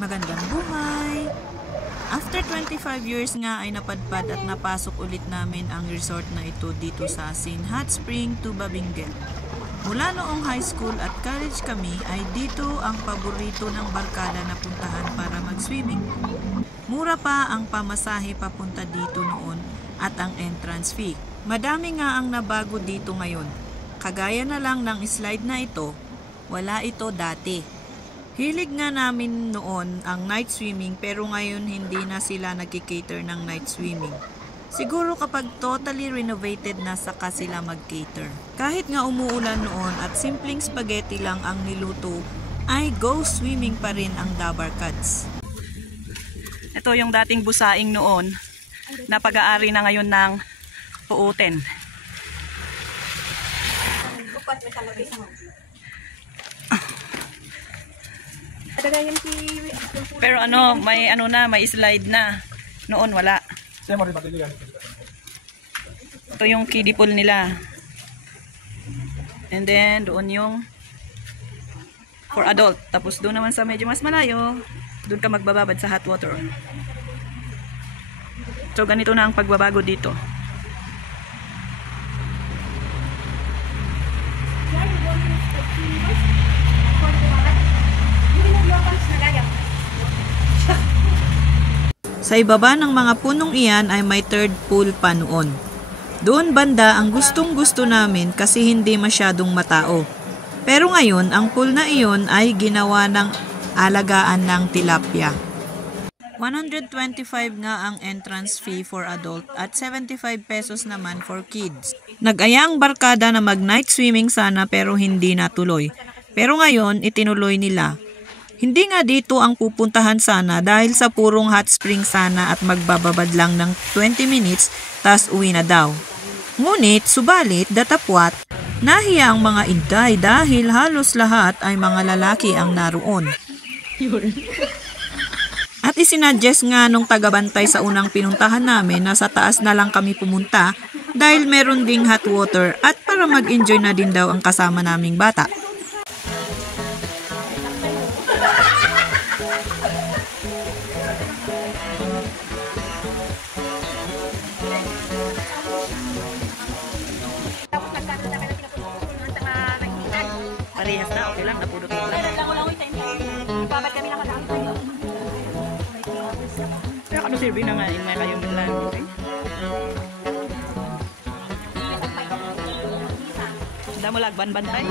Magandang buhay! After 25 years nga ay napadpad at napasok ulit namin ang resort na ito dito sa St. Hot Spring, Tuba, Benguet. Mula noong high school at college kami ay dito ang paborito ng barkada na puntahan para mag-swimming. Mura pa ang pamasahe papunta dito noon at ang entrance fee. Madami nga ang nabago dito ngayon. Kagaya na lang ng slide na ito, wala ito dati. Hilig nga namin noon ang night swimming pero ngayon hindi na sila nagki-cater ng night swimming. Siguro kapag totally renovated na saka sila mag-cater. Kahit nga umuulan noon at simpleng spaghetti lang ang niluto, ay go swimming pa rin ang Dabarkads. Ito yung dating busaing noon na pag-aari na ngayon ng Puuten. Pero may slide na. Noon wala. Ito yung kiddie pool nila. And then doon yung for adult. Tapos doon naman sa medyo mas malayo, doon ka magbababad sa hot water. So ganito na ang pagbabago dito. Sa ibaba ng mga punong iyan ay may third pool pa noon. Doon banda ang gustong-gusto namin kasi hindi masyadong matao. Pero ngayon, ang pool na iyon ay ginawa ng alagaan ng tilapia. 125 nga ang entrance fee for adult at 75 pesos naman for kids. Nag-aya ang barkada na mag-night swimming sana pero hindi natuloy. Pero ngayon, itinuloy nila. Hindi nga dito ang pupuntahan sana dahil sa purong hot spring sana at magbababad lang ng 20 minutes tas uwi na daw. Ngunit, subalit, datapwat, nahiya ang mga inday dahil halos lahat ay mga lalaki ang naroon. At isinadjust nga nung tagabantay sa unang pinuntahan namin na sa taas na lang kami pumunta dahil meron ding hot water at para mag-enjoy na din daw ang kasama naming bata. Parehas na, okay lang, napudot lang. Babat kami nakadaan tayo. Pero ano silbi na nga, may kayong lang. Hindi mo lagban bantay.